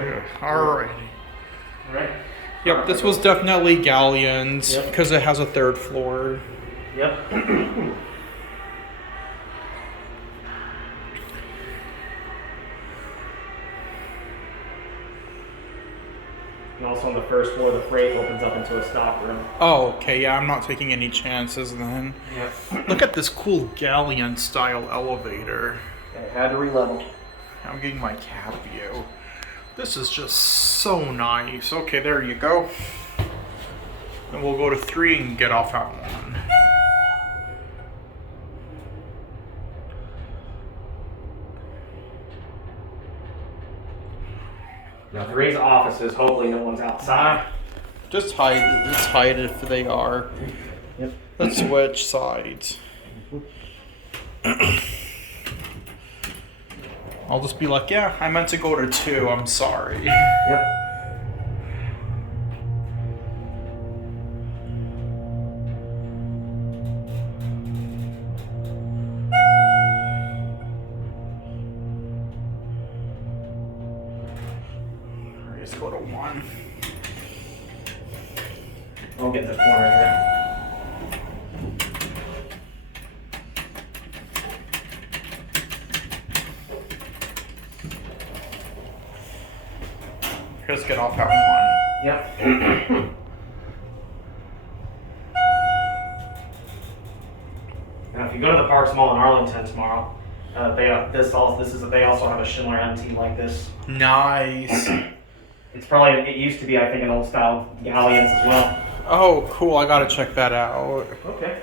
Alrighty. Right. Yep, this was definitely Galyan's because it has a third floor. Yep. And also on the first floor, the freight opens up into a stock room. Oh, okay, yeah, I'm not taking any chances then. Yep. Look at this cool Galyan style elevator. It had to re-level. I'm getting my cab view. This is just so nice. Okay, there you go. Then we'll go to 3 and get off at 1. Now, 3's offices, hopefully no one's outside. Just hide it. Let's hide it if they are. Yep. Let's switch sides. I'll just be like, yeah, I meant to go to 2. I'm sorry. Yep. Let's go to 1. I'll get in the corner here. Just get off at 1. Yep. Now, if you go to the Parks Mall in Arlington tomorrow, they also have a Schindler MT like this. Nice. It used to be, I think, an old style Galyan's as well. Oh, cool. I gotta check that out. Okay.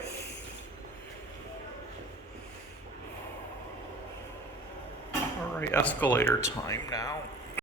Alright, escalator time now.